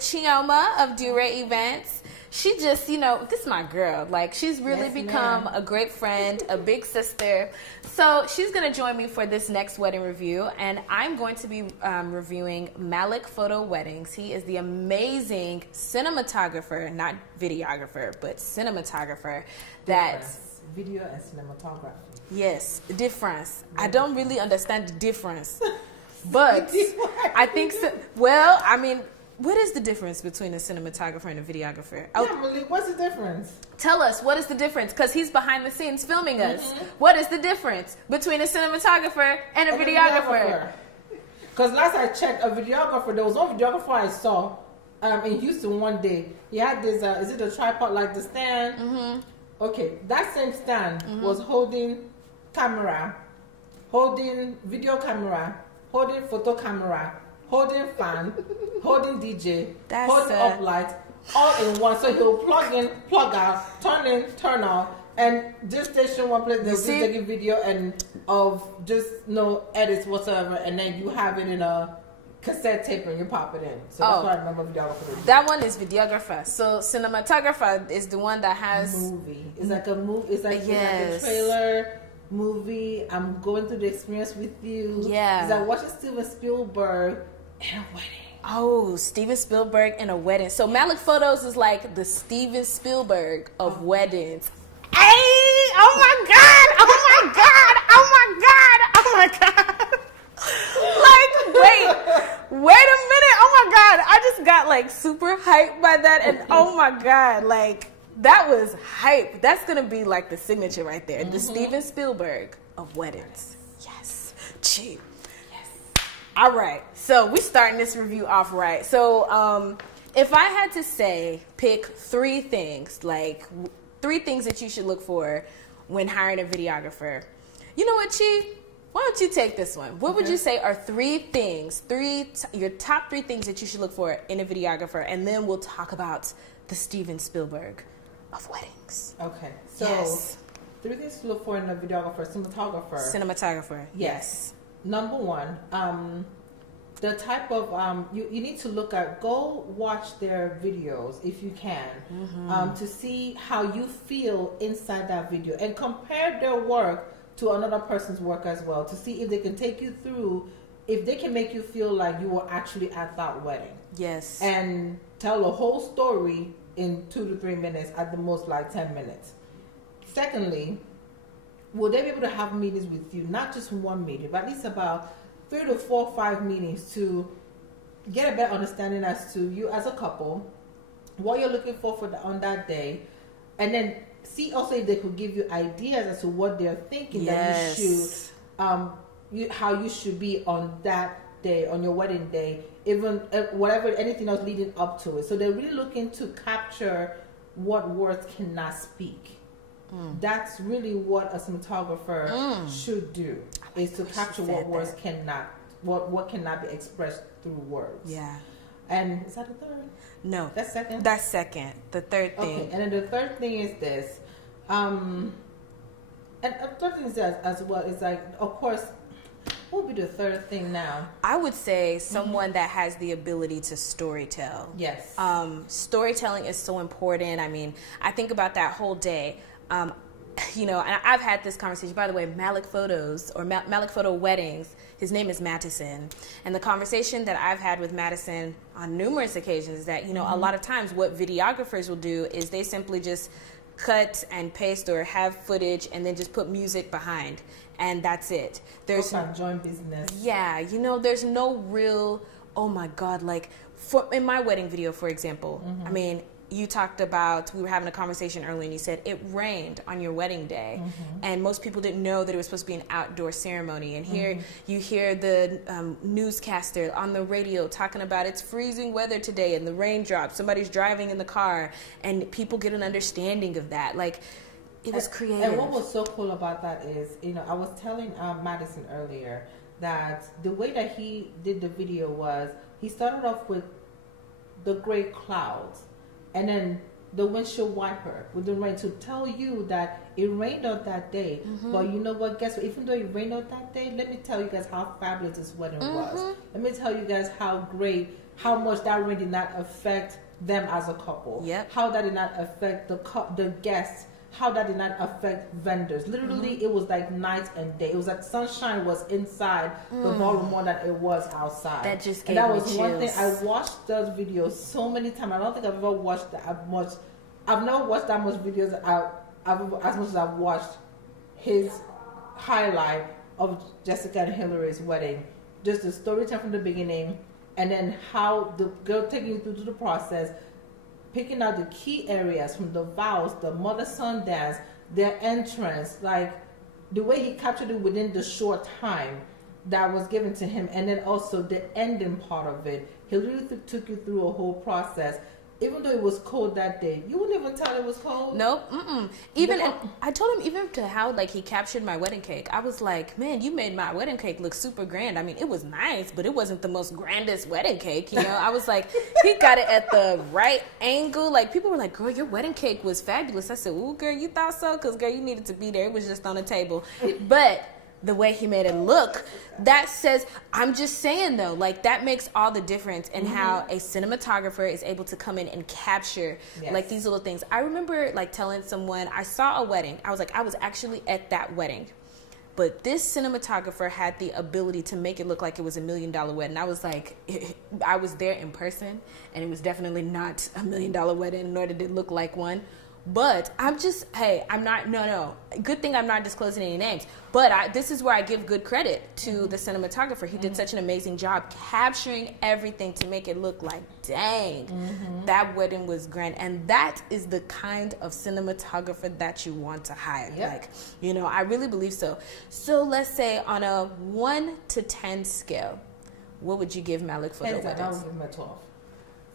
Chioma of Dure Events. She just, this is my girl. Like, she's really become a great friend, a big sister. So she's going to join me for this next wedding review, and I'm going to be reviewing Malik Photo Weddings. He is the amazing cinematographer, not videographer, but cinematographer. That's video and cinematography. Yes, difference. I don't really understand the difference, but I think so. Well, I mean, what is the difference between a cinematographer and a videographer? Yeah, Malik, what's the difference? Tell us, what is the difference? Because he's behind the scenes filming us. What is the difference between a cinematographer and a videographer? Because last I checked, a videographer, there was one videographer I saw in Houston one day. He had this, is it a tripod like the stand? Okay, that same stand was holding camera, holding video camera, holding photo camera, holding fan, holding DJ, holding up light, all in one. So he'll plug in, plug out, turn in, turn off, and just station one place. They'll just take a video and of just no edits whatsoever, and then you have it in a cassette tape and you pop it in. So that's what I remember videographer. That one is videographer. So cinematographer is the one that has movie. It's like a movie. It's like a trailer. Movie, I'm going through the experience with you. Yeah. It's like watching Steven Spielberg in a wedding. Oh, Steven Spielberg in a wedding. So Malik Photos is like the Steven Spielberg of weddings. Hey! Oh my God! Oh my God! Oh my God! Oh my God! Like, wait a minute! Oh my God! I just got like super hyped by that, and oh my God! Like, that was hype. That's gonna be like the signature right there. The Steven Spielberg of weddings. Yes. Cheap. Yes. All right. So we're starting this review off right. So if I had to say, pick three things, like three things that you should look for when hiring a videographer. You know what, Chi? Why don't you take this one? What would you say are three things, your top three things that you should look for in a videographer, and then we'll talk about the Steven Spielberg of weddings. Okay, so three things to look for in a videographer, cinematographer. Cinematographer. Yes. Number one, the type of you need to look at. Go watch their videos if you can, to see how you feel inside that video, and compare their work to another person's work as well, to see if they can take you through, if they can make you feel like you were actually at that wedding. Yes. And tell a whole story in 2 to 3 minutes, at the most like 10 minutes. Secondly, will they be able to have meetings with you, not just one meeting, but at least about 3 to 4 or 5 meetings to get a better understanding as to you as a couple, what you're looking for on that day, and then see also if they could give you ideas as to what they're thinking that you should, how you should be on that day, on your wedding day, even whatever, anything else leading up to it. So they're really looking to capture what words cannot speak. That's really what a cinematographer should do, is to capture what words cannot, what cannot be expressed through words. Yeah. And is that the third? No. That's second? That's second. The third thing. Okay, and then the third thing is this. And the third thing is as well, is like, of course, what would be the third thing now? I would say someone that has the ability to storytell. Yes. Storytelling is so important. I mean, I think about that whole day. And I've had this conversation, by the way, Malik Photos or Malik Photo Weddings, his name is Madison. And the conversation that I've had with Madison on numerous occasions is that, a lot of times what videographers will do is they simply just cut and paste or have footage and then just put music behind. And that's it. There's joint business. Yeah, there's no real, oh my God, like in my wedding video, for example, I mean, you talked about, we were having a conversation earlier and you said it rained on your wedding day, and most people didn't know that it was supposed to be an outdoor ceremony. And here you hear the newscaster on the radio talking about it's freezing weather today and the raindrops, somebody's driving in the car, and people get an understanding of that. Like, it was creative. And what was so cool about that is, I was telling Madison earlier that the way that he did the video was, he started off with the gray clouds, and then the windshield wiper with the rain to tell you that it rained out that day. But you know what? Guess what? Even though it rained out that day, let me tell you guys how fabulous this wedding was. Let me tell you guys how great, how much that really did not affect them as a couple. Yep. How that did not affect the guests. How that did not affect vendors. Literally, it was like night and day. It was like sunshine was inside the ballroom more than it was outside. That just gave and that me was chills. one thing. I watched those videos so many times. I don't think I've ever watched that much. I've never watched that much videos as much as I've watched his highlight of Jessica and Hillary's wedding. Just the storytelling from the beginning, and then how the girl taking you through the process, picking out the key areas from the vows, the mother-son dance, their entrance, like the way he captured it within the short time that was given to him, and then also the ending part of it. He really took you through a whole process. Even though it was cold that day, you wouldn't even tell it was cold. Nope. Even I told him even to how like he captured my wedding cake. I was like, man, you made my wedding cake look super grand. I mean, it was nice, but it wasn't the most grandest wedding cake. You know, I was like, he got it at the right angle. Like people were like, girl, your wedding cake was fabulous. I said, ooh, girl, you thought so? Because girl, you needed to be there. It was just on the table, but the way he made it look, that says, I'm just saying though, like that makes all the difference in how a cinematographer is able to come in and capture like these little things. I remember like telling someone, I saw a wedding. I was like, I was actually at that wedding, but this cinematographer had the ability to make it look like it was $1 million wedding. I was like, I was there in person and it was definitely not $1 million wedding, nor did it look like one. But I'm just, hey, I'm not, no. Good thing I'm not disclosing any names. But this is where I give good credit to the cinematographer. He did such an amazing job capturing everything to make it look like, dang, that wedding was grand. And that is the kind of cinematographer that you want to hire. Yep. Like, you know, I really believe so. So let's say on a 1 to 10 scale, what would you give Malik for the weddings? I would give him a 12.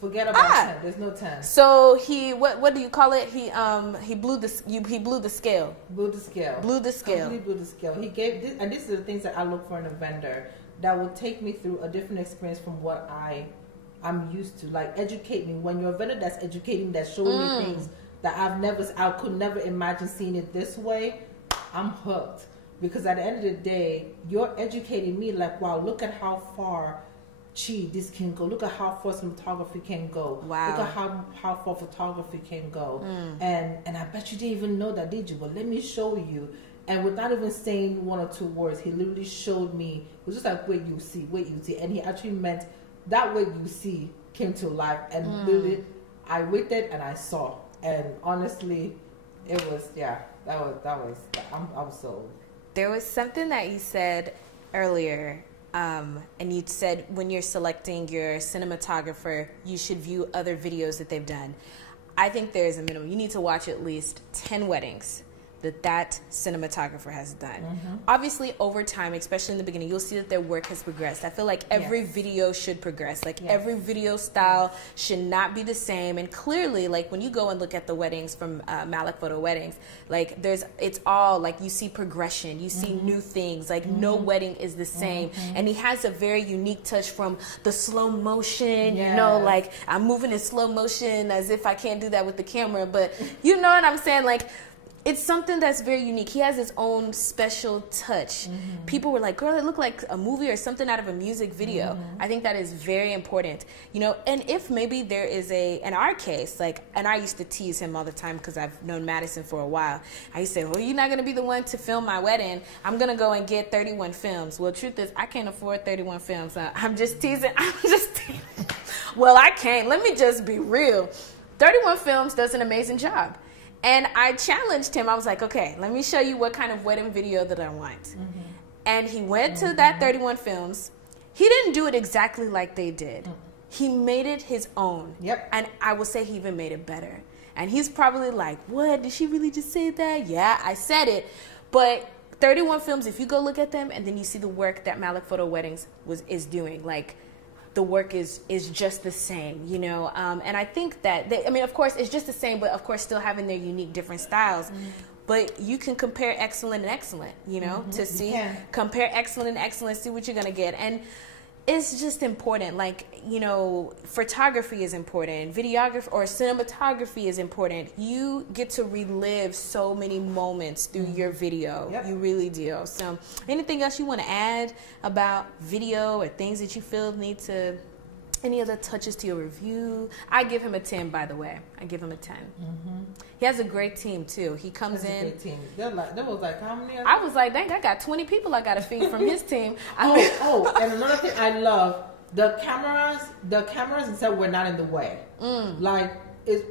Forget about 10. There's no 10. So he, what do you call it? He blew the scale. Blew the scale. Completely blew the scale. He gave this, and this is the things that I look for in a vendor that will take me through a different experience from what I'm used to. Like educate me. When you're a vendor that's educating, that's showing me things that I could never imagine seeing it this way, I'm hooked. Because at the end of the day, you're educating me. Like, wow, look at how far this can go. Look at how far cinematography can go. Wow. Look at how far photography can go. And I bet you didn't even know that, did you? But let me show you. And without even saying 1 or 2 words, he literally showed me. It was just like, wait, you see. And he actually meant that way you see came to life. And literally, I waited and I saw. And honestly, it was, I'm sold. There was something that you said earlier. And you said when you're selecting your cinematographer, you should view other videos that they've done. I think there is a minimum. You need to watch at least 10 weddings that cinematographer has done. Obviously, over time, especially in the beginning, you'll see that their work has progressed. I feel like every video should progress. Like every video style should not be the same. And clearly, like when you go and look at the weddings from Malik Photo Weddings, like it's all like you see progression, you see new things. Like no wedding is the same. And he has a very unique touch from the slow motion. You know, like I'm moving in slow motion as if I can't do that with the camera, but you know what I'm saying? Like it's something that's very unique. He has his own special touch. People were like, girl, it looked like a movie or something out of a music video. I think that is very important. You know, and if maybe there is in our case, like, and I used to tease him all the time because I've known Madison for a while. I used to say, well, you're not going to be the one to film my wedding. I'm going to go and get 31 films. Well, the truth is, I can't afford 31 films. I'm just teasing. Well, I can't. Let me just be real. 31 Films does an amazing job. And I challenged him. I was like, okay, let me show you what kind of wedding video that I want. And he went to that 31 Films. He didn't do it exactly like they did. He made it his own. And I will say he even made it better. And he's probably like, what? Did she really just say that? Yeah, I said it. But 31 Films, if you go look at them and then you see the work that Malik Photo Weddings is doing, like, the work is just the same, you know, and I think that I mean, of course, it's just the same, but of course, still having their unique, different styles. But you can compare excellent and excellent, you know, to see compare excellent and excellent, see what you're gonna get, and it's just important. Like, you know, photography is important, videography or cinematography is important. You get to relive so many moments through your video. You really do. So anything else you want to add about video or things that you feel need to Any other touches to your review? I give him a 10, by the way. I give him a 10. He has a great team, too. He comes in. Great team. There was like, how many? I was like, dang, I got 20 people I got to feed from his team. And another thing I love, the cameras and said we're not in the way. Like,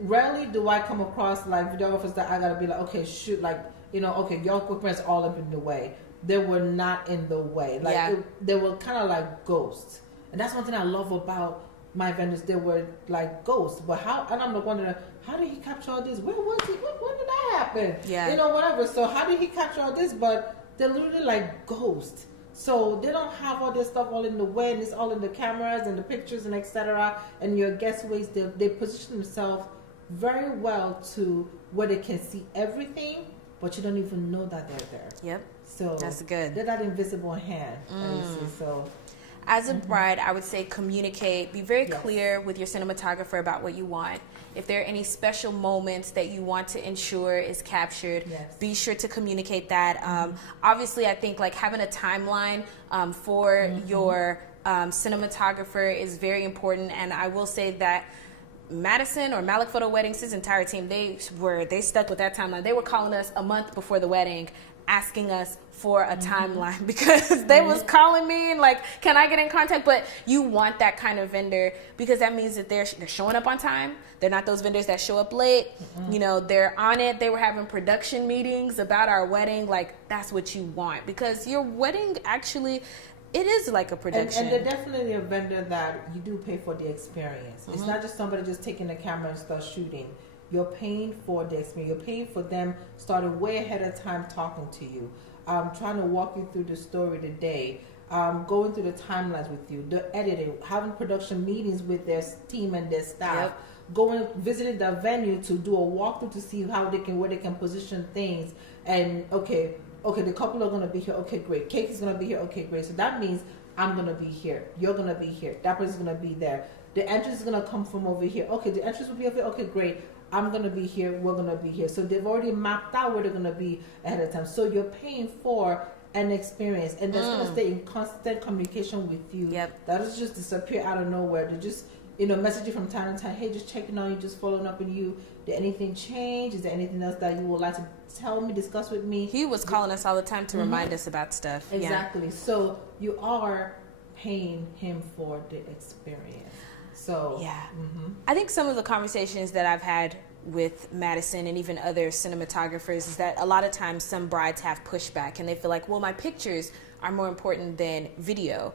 rarely do I come across like videographers that I got to be like, okay, shoot, like, okay, your equipment's all up in the way. They were not in the way. Like, they were kind of like ghosts. And that's one thing I love about my vendors. They were like ghosts. But and I'm wondering, how did he capture all this? Where was he? When did that happen? Yeah. Whatever. So how did he capture all this? But they're literally like ghosts. So they don't have all this stuff all in the way, and it's all in the cameras and the pictures and etc. And your guest ways, they position themselves very well to where they can see everything, but you don't even know that they're there. Yep. So that's good. They're that invisible hand. So. As a bride, I would say communicate. Be very clear with your cinematographer about what you want. If there are any special moments that you want to ensure is captured, be sure to communicate that. Obviously, I think like having a timeline for your cinematographer is very important. And I will say that Madison or Malik Photo Weddings, his entire team, they stuck with that timeline. They were calling us a month before the wedding, asking us for a timeline because they was calling me and like, can I get in contact? But you want that kind of vendor because that means that they're showing up on time. They're not those vendors that show up late. They're on it. They were having production meetings about our wedding. Like, that's what you want because your wedding actually, it is like a production. And they're definitely a vendor that you do pay for the experience. It's not just somebody just taking the camera and start shooting. You're paying for the experience. You're paying for them starting way ahead of time talking to you, trying to walk you through the story today, going through the timelines with you, the editing, having production meetings with their team and their staff, visiting the venue to do a walkthrough to see where they can position things. And okay, the couple are going to be here. Okay, great. Cake is going to be here. Okay, great. So that means I'm going to be here. You're going to be here. That person's going to be there. The entrance is going to come from over here. Okay, the entrance will be over here. Okay, great. I'm going to be here. We're going to be here. So they've already mapped out where they're going to be ahead of time. So you're paying for an experience, and that's going to stay in constant communication with you. That doesn't just disappear out of nowhere. They just, message you from time to time. Hey, just checking on you, just following up with you. Did anything change? Is there anything else that you would like to tell me, discuss with me? He was calling us all the time to remind us about stuff. Exactly. So you are paying him for the experience. So I think some of the conversations that I've had with Madison and even other cinematographers is that a lot of times some brides have pushback and they feel like, well, my pictures are more important than video.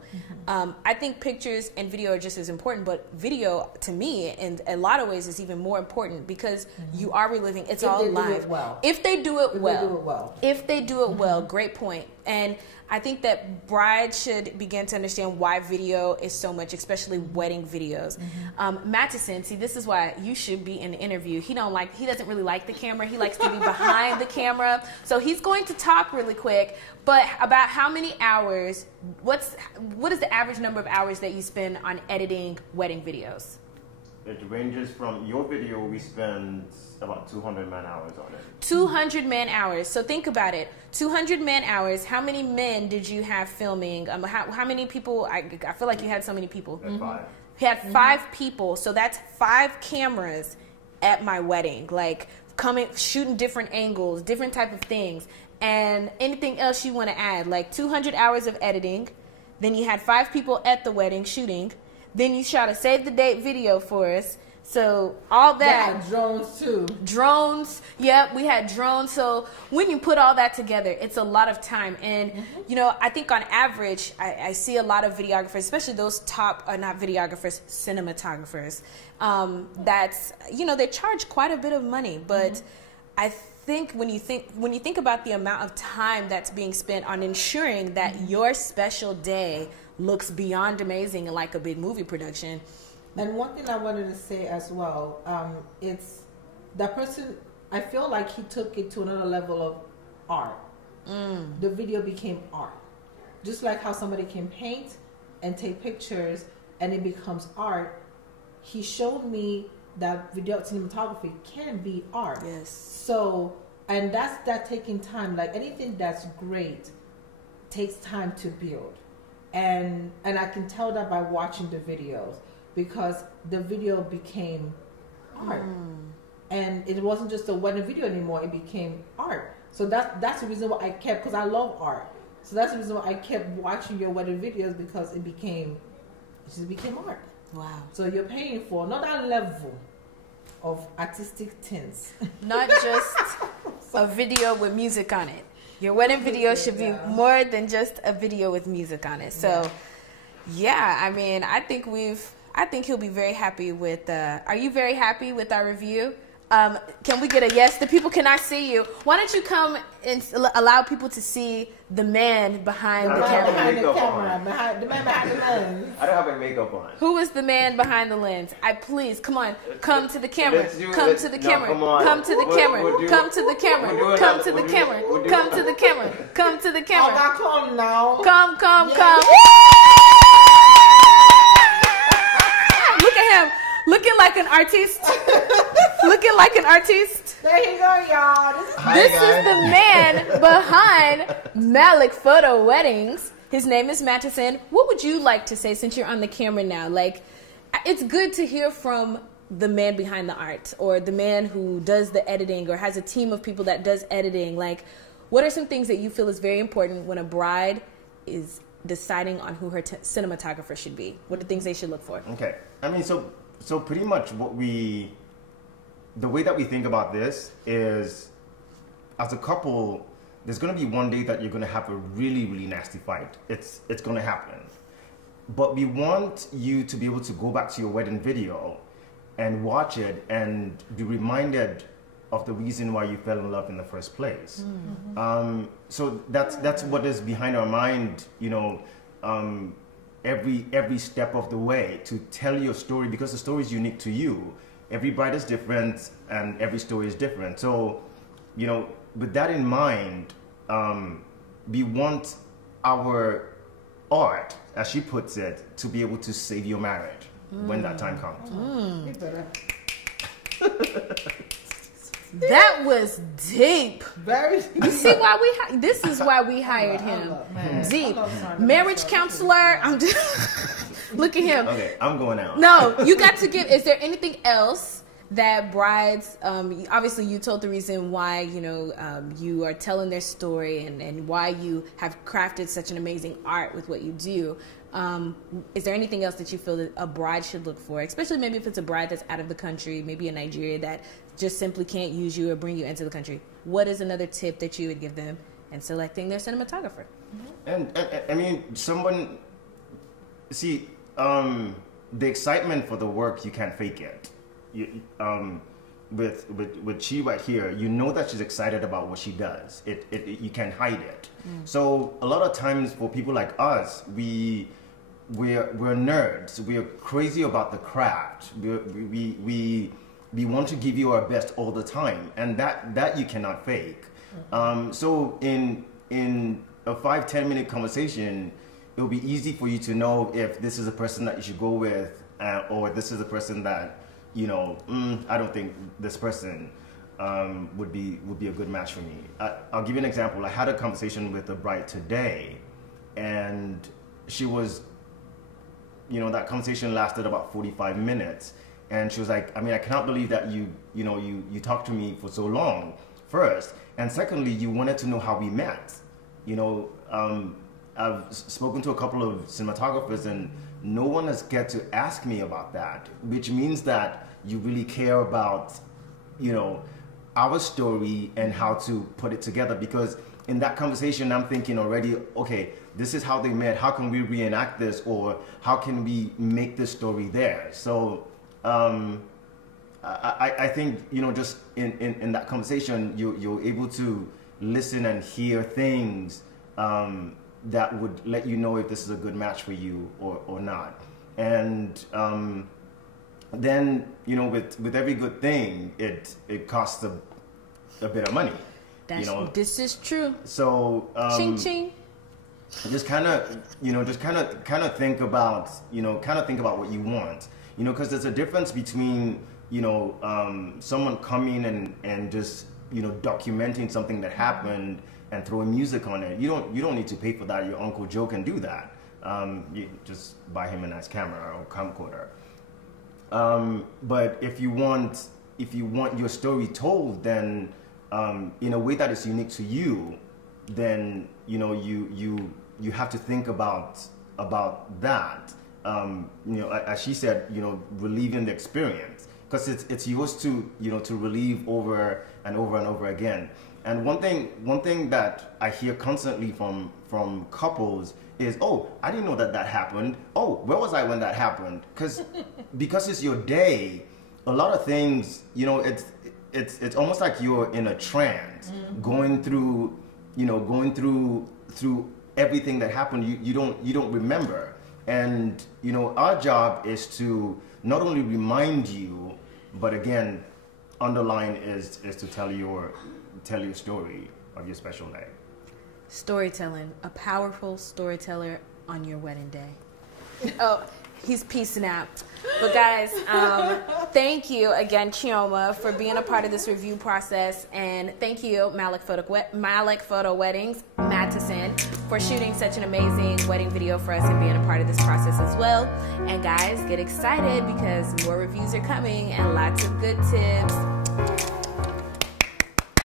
I think pictures and video are just as important, but video to me in a lot of ways is even more important because you are reliving, it's all live. If they do it well, great point. And I think that brides should begin to understand why video is so much, especially wedding videos. Mattison, see, this is why you should be in the interview. He doesn't really like the camera. He likes to be behind the camera. So he's going to talk really quick, but about how many hours, what is the average number of hours that you spend on editing wedding videos? It ranges from your video, we spend about 200 man hours on it. 200 man hours. So think about it. 200 man hours. How many men did you have filming? How many people? I feel like you had so many people. Five. You had 5 people. So that's 5 cameras at my wedding. Like shooting different angles, different type of things. And anything else you want to add? Like 200 hours of editing. Then you had 5 people at the wedding shooting. Then you shot a save the date video for us. So all that. Yeah, drones too. Drones. Yep, we had drones. So when you put all that together, it's a lot of time. And, I think on average, I see a lot of videographers, especially those not videographers, cinematographers, they charge quite a bit of money. But I think when you think about the amount of time that's being spent on ensuring that your special day looks beyond amazing and like a big movie production. And one thing I wanted to say as well, it's that person, I feel like he took it to another level of art. The video became art. Just like how somebody can paint and take pictures and it becomes art, he showed me that video cinematography can be art. Yes. So, and that's that taking time. Like anything that's great takes time to build. And I can tell that by watching the videos. because the video became art. And it wasn't just a wedding video anymore, it became art. So that's the reason why I kept, because I love art. So that's the reason why I kept watching your wedding videos, because it just became art. Wow. So you're paying for another level of artistic things. Not just a video with music on it. Your wedding video should be more than just a video with music on it. So, yeah, I mean, I think he'll be very happy with. Are you very happy with our review? Can we get a yes? The people cannot see you. Why don't you come and allow people to see the man behind the camera? The man behind the lens. I don't have any makeup on. Who is the man behind the lens? Please, come on, come to the camera. Come to the camera. Come Come to the camera. Come to the camera. Come to the camera. Come to the camera. Come to the camera. Oh, come now. Come. Look at him, looking like an artiste. Looking like an artiste. There you go, y'all. This is the man behind Malik Photo Weddings. His name is Mattison. What would you like to say, since you're on the camera now? Like, it's good to hear from the man behind the art, or the man who does the editing, or has a team of people that does editing. Like, what are some things that you feel is very important when a bride is deciding on who her cinematographer should be? What are the things they should look for? Okay. I mean, so pretty much the way that we think about this is, as a couple, there's going to be one day that you're going to have a really, really nasty fight. It's going to happen. But we want you to be able to go back to your wedding video and watch it and be reminded of the reason why you fell in love in the first place. So that's what is behind our mind, every step of the way, to tell your story, because the story is unique to you. Every bride is different, and every story is different. So, with that in mind, we want our art, as she puts it, to be able to save your marriage when that time comes. That was deep. Very. You see why this is why we hired him. Deep. Marriage counselor. I'm just look at him. Okay, I'm going out. No, you got to give. Is there anything else that brides? Obviously, you told the reason why you are telling their story, and why you have crafted such an amazing art with what you do. Is there anything else that you feel that a bride should look for, especially maybe if it's a bride that's out of the country, maybe in Nigeria, that just simply can't use you or bring you into the country? What is another tip that you would give them in selecting their cinematographer? And I mean, the excitement for the work, you can't fake it. With she right here, you know that she's excited about what she does. You can't hide it. So a lot of times for people like us, we're nerds. We're crazy about the craft. We want to give you our best all the time, and that you cannot fake. So in a 5-10 minute conversation, it will be easy for you to know if this is a person that you should go with, or this is a person that I don't think this person would be a good match for me. I'll give you an example. I had a conversation with a bride today, and she was, that conversation lasted about 45 minutes. And she was like, I mean, I cannot believe that you talked to me for so long, first. And secondly, you wanted to know how we met. I've spoken to a couple of cinematographers, and no one has get to ask me about that, which means that you really care about, our story and how to put it together. Because in that conversation, I'm thinking already, okay, this is how they met. How can we reenact this, or how can we make this story there? So I think, just in that conversation, you're able to listen and hear things that would let you know if this is a good match for you or not. And then, with every good thing, it costs a bit of money. This is true. So ching ching. Just kind of think about what you want. Because there's a difference between, someone coming and just, documenting something that happened and throwing music on it. You don't need to pay for that. Your Uncle Joe can do that. You just buy him a nice camera or camcorder. But if you want your story told, then in a way that is unique to you, then you have to think about that. As she said, reliving the experience, because it's yours to relive over and over and over again. And one thing that I hear constantly from couples is, oh, I didn't know that happened. Oh, where was I when that happened? Because it's your day. A lot of things, it's almost like you're in a trance, going through everything that happened. You don't remember. And our job is to not only remind you, but again, underline is to tell your story of your special day. Storytelling, a powerful storyteller on your wedding day. Oh, he's peacing out. But guys, thank you again, Chioma, for being a part of this review process, and thank you, Malik Photo Weddings, Mattison, for shooting such an amazing wedding video for us and being a part of this process as well. And guys, get excited because more reviews are coming and lots of good tips.